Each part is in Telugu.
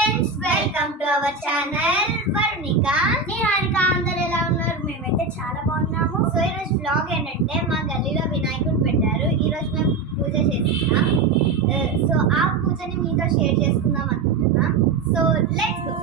Friends, welcome to our channel Varunika Niharika. అందరూ ఎలా ఉన్నారు? మేమైతే చాలా బాగున్నాము. సో ఈరోజు వ్లాగ్ ఏంటంటే మా గల్లీలో వినాయకుడు పెట్టారు. ఈరోజు మేము పూజ చేస్తున్నాం. సో ఆ పూజని మీతో షేర్ చేసుకుందాం అనుకుంటున్నాం. So let's go.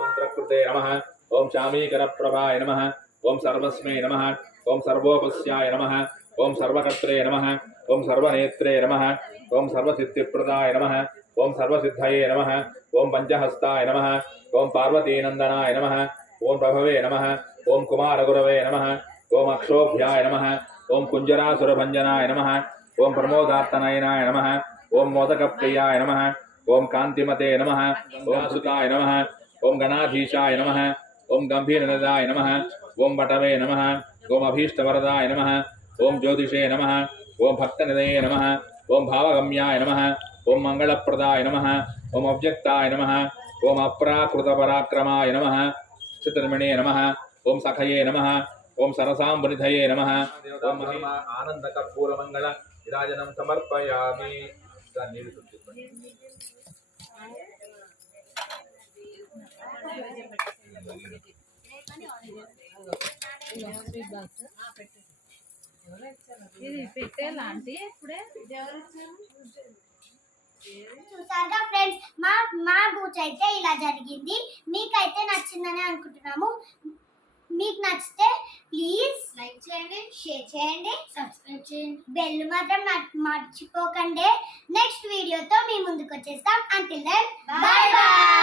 మంత్రకృతే నమః. ఓం శామీకర ప్రభాయ నమః. ఓం సర్వస్మై నమః. ఓం సర్వోపస్యాయ నమః. ఓం సర్వకర్త్రే నమః. ఓం సర్వనేత్రే నమః. ఓం సర్వసిద్ధిప్రదాయ నమః. ఓం సర్వసిద్ధయే నమః. ఓం పంచహస్తాయ నమః. ఓం పార్వతీనందనాయ నమః. ఓం ప్రభవే నమః. ఓం కుమారగురవే నమః. ఓం అక్షోభ్యాయ నమః. ఓం కుంజరాసురభంజనాయ నమః. ఓం ప్రమోదార్తనయనాయ నమః. ఓం మోదకప్రియాయ నమః. ఓం కాంతిమతే నమః. ఓం సుతాయ నమః. ఓం గణాధీశాయ నమః. ఓం గంభీరనదాయ నమః. ఓం వటవే నమః. ఓం అభీష్టవరదాయ నమః. ఓం జ్యోతిషే నమః. ఓం భక్తనిదయే నమః. ఓం భావగమ్యాయ నమః. ఓం మంగళప్రదాయ నమః. ఓం అవ్యక్తాయ నమః. ఓం అప్రాకృతపరాక్రమాయ నమః. చిత్రమిణే నమః. ఓం సఖయే నమః. ఓం సరసాంబునిధయే నమః. ఓం మహిమా ఆనందకర్పూరమంగళ విరాజనం సమర్పయామి. ఇది పెట్టేలా అంటే ఇప్పుడే చూసారుగా ఫ్రెండ్స్, మా పూజ అయితే ఇలా జరిగింది. మీకైతే నచ్చిందని అనుకుంటున్నాము. మీకు నచ్చితే ప్లీజ్ లైక్ చేయండి, షేర్ చేయండి, సబ్స్క్రైబ్ చేయండి, బెల్ మాత్రం మర్చిపోకండి. నెక్స్ట్ వీడియోతో మీ ముందుకు వచ్చేస్తాం. Until then bye by.